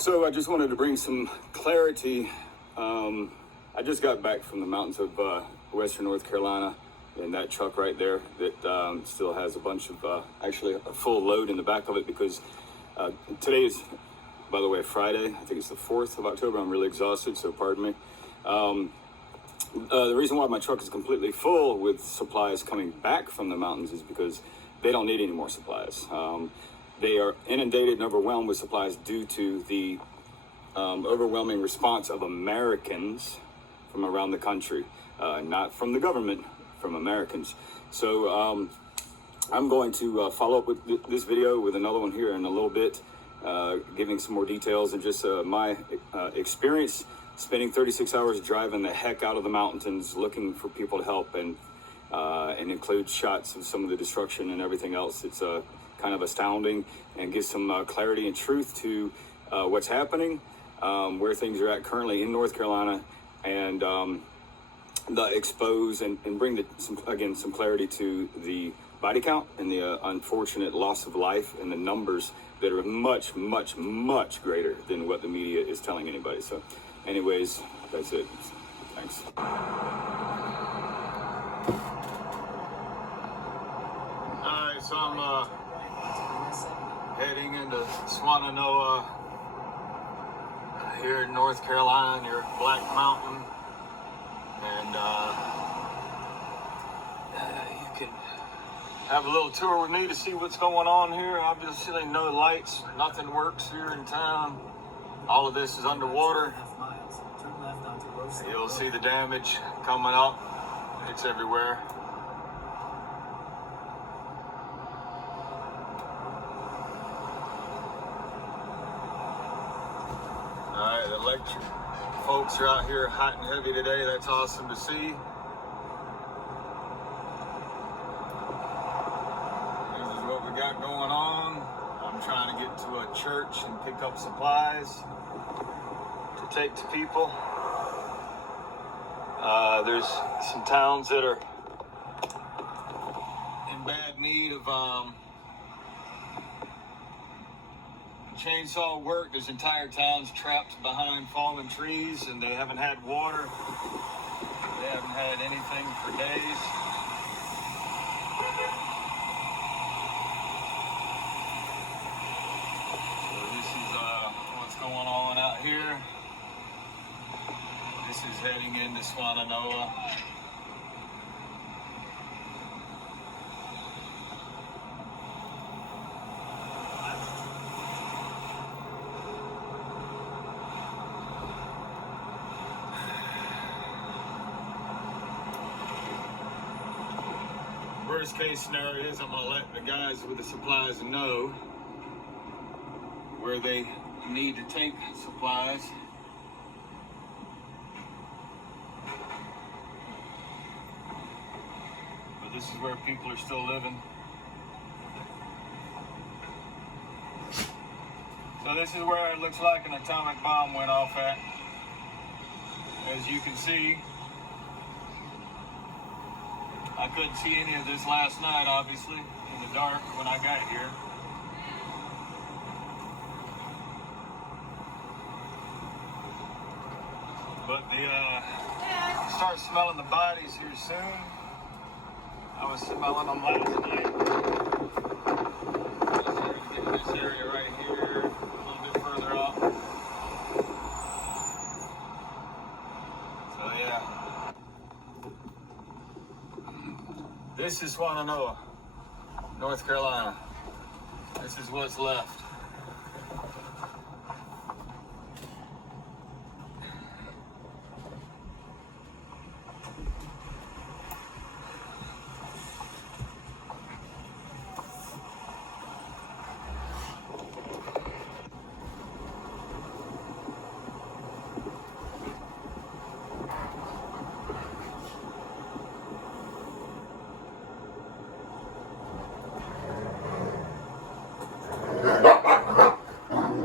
So I just wanted to bring some clarity. I just got back from the mountains of western North Carolina, and that truck right there that still has a bunch of, actually a full load in the back of it, because today is, by the way, Friday. I think it's the 4th of October. I'm really exhausted, so pardon me. The reason why my truck is completely full with supplies coming back from the mountains is because they don't need any more supplies. They are inundated and overwhelmed with supplies due to the overwhelming response of Americans from around the country, not from the government, from Americans. So I'm going to follow up with this video with another one here in a little bit, giving some more details and just my experience spending 36 hours driving the heck out of the mountains looking for people to help, and include shots of some of the destruction and everything else. It's kind of astounding, and gives some clarity and truth to what's happening, where things are at currently in North Carolina, and expose and bring some clarity to the body count and the unfortunate loss of life and the numbers that are much, much, much greater than what the media is telling anybody. So anyways, that's it. Thanks. Alright, so I'm heading into Swannanoa here in North Carolina near Black Mountain, and you can have a little tour with me to see what's going on here. Obviously no lights, nothing works here in town. All of this is underwater. You'll see the damage coming up. It's everywhere. Alright, the electric folks are out here hot and heavy today. That's awesome to see. This is what we got going on. I'm trying to get to a church and pick up supplies to take to people. There's some towns that are in bad need of chainsaw work. There's entire towns trapped behind fallen trees, and they haven't had water. They haven't had anything for days. So this is what's going on out here. This is heading into Swannanoa. Worst case scenario is I'm going to let the guys with the supplies know where they need to take supplies. But this is where people are still living. So this is where it looks like an atomic bomb went off at. As you can see, I couldn't see any of this last night, obviously, in the dark when I got here. But start smelling the bodies here soon. I was smelling them last night. This area right here, a little bit further up. So yeah. This is Swannanoa, North Carolina. This is what's left.